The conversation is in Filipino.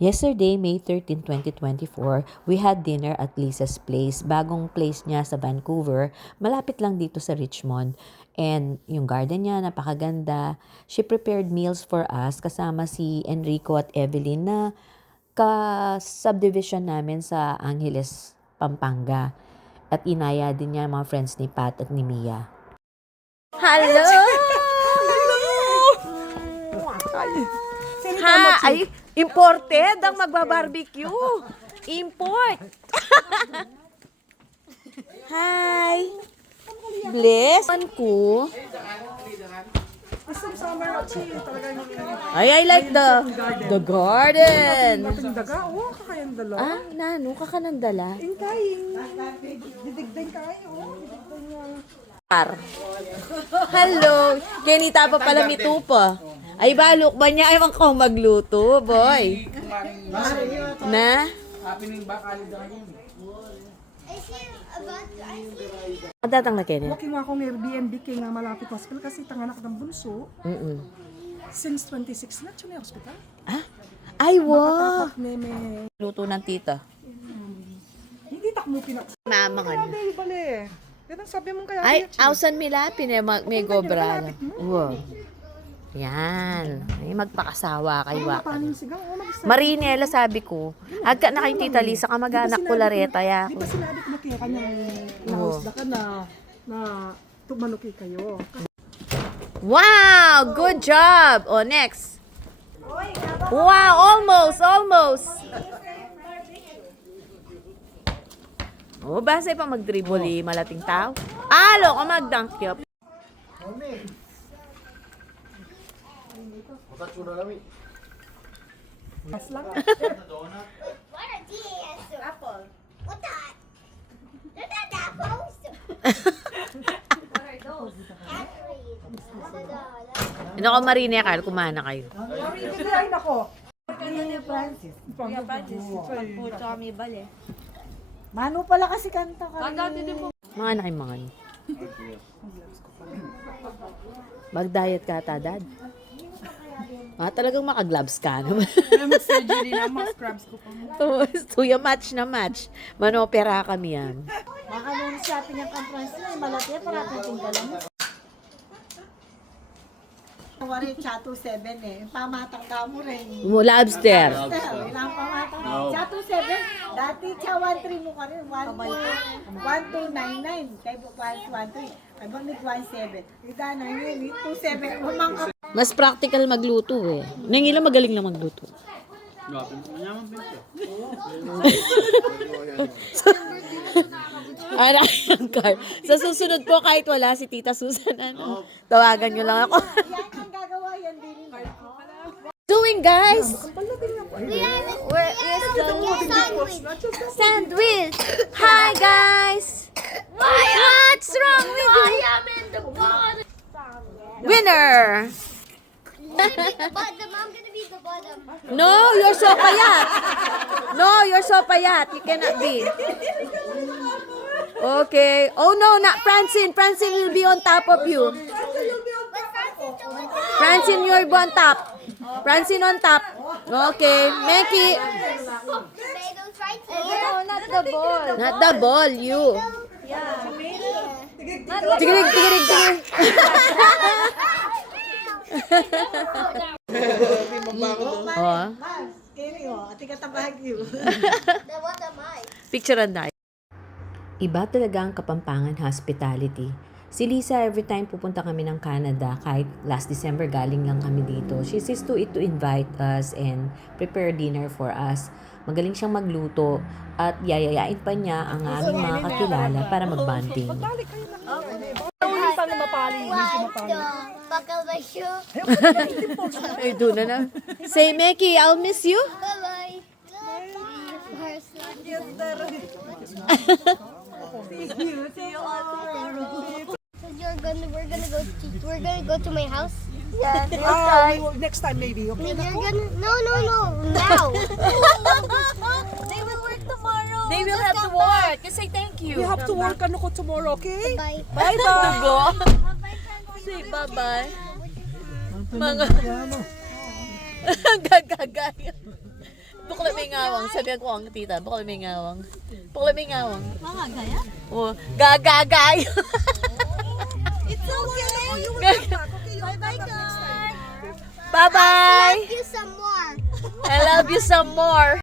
Yesterday, May 13, 2024, we had dinner at Lisa's place. Bagong place niya sa Vancouver. Malapit lang dito sa Richmond. And yung garden niya, napakaganda. She prepared meals for us kasama si Enrico at Evelyn na ka-subdivision namin sa Angeles, Pampanga. At inaya din niya mga friends ni Pat at ni Mia. Hello! Ha! Ay, imported ang magbabarbecue. Import. Hi. Bless. Ko. Ay, I like the garden. Daga, oh, kakayang dala. Ah, nano, kakanandala. Ingkayin. Didigday kayo, oh. Hello. Kenita pa pala mito pa. Ay, balok ba niya? Ewan ko magluto, boy. Na? Madatang na Kenneth? Walking ako ng Airbnb kay nga malapit hospital kasi tanganak ng bunso. Since 26 na, siya hospital. Ah? Ay, wow. Tapak may... Luto ng tita. Hindi tak mo pinak... Mama ka na. Kaya bale. Yan ang sabi mong kaya... Ay, ausan mila, may gobra. Wow. Yan. Ay, magpakasawa kayo. Paano sigang? Oh, Marinela, sabi ko. Agka na kay Tita Lisa, kamag-anak ko lareta ya. Di ba sinabi ko na kaya kanyang nausda ka na tumanuki kayo? Wow! Good job! O, next. Wow! Almost! O, basta pa mag-dribble malating tao. Alo ka mag-dunk yop. Mas lang. What are these? Apple. What that? They're not apples. What are those? Ano ka Marina, Carl? Kumana kayo. Ay, nako. Francis. Puto kami bale. Mano pala kasi kanta ka. Mga anak yung mga ano. Mag-diet ka ata, Dad. Talagang maka-gloves ka naman. Mag-surgery na, mga scrubs ko pa mo. Tuya match na match. Manopera kami yan. Baka nung shopping ng Francis na malaki para natin dala mo. Wari Chato 7 eh. Pamatang ka mo rin. Lobster. Ilang pamatang. Chato 7. Dati cha 1-3 mo ka rin. 1-2-9-9. Kaya 1-1-3. Ay bang nag-1-7. Ita na yun. 2-7. Umang ka. Mas practical magluto eh. Nangila magaling lang magluto. Sa susunod po kahit wala si Tita Susan, tawagan nyo lang ako. Yan ang gagawa yan din. Doing guys? We're Sandwich! Hi guys! What's wrong with you? I am in the bottom. Winner! The bottom. I'm gonna be the bottom. No, you're so payat. No, you're so payat. You cannot be. Okay. Oh no, not Francine. Francine will be on top of you. But Francis doing it. Francine, you're on top. Francine on top. Okay. Meki. Tomatoes right here. Not the ball. Not the ball, you. Tigirig, tigirig, tigirig. Oh. Kiri o. Ati ka tabahag yun. Then what am I? Picture and die. Iba talaga ang Kapampangan hospitality. Si Lisa, every time pupunta kami ng Canada, kahit last December galing lang kami dito, she sees to it to invite us and prepare dinner for us. Magaling siyang magluto at yayayain pa niya ang aming mga kakilala para mag-bonding. What the? Buckle my shoe. Ay, doon na na. Say, Meki, I'll miss you. Bye-bye. We're gonna go to my house. Next time maybe. Okay. You're gonna no now. They will work tomorrow. They will have to work. Just say thank you. We have to work ano ko tomorrow, okay? Bye. Bye-bye. Bye. Say bye-bye. Mga... Gagagaya. Bukla may ngawang. Sabi ko ang tita, bukla may ngawang. Bukla may ngawang. Mga gaya? Oh, gagagay. It's okay. Bye-bye, guys. Bye-bye. You some more. I love you some more.